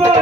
বাবা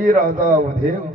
사이라다 우대우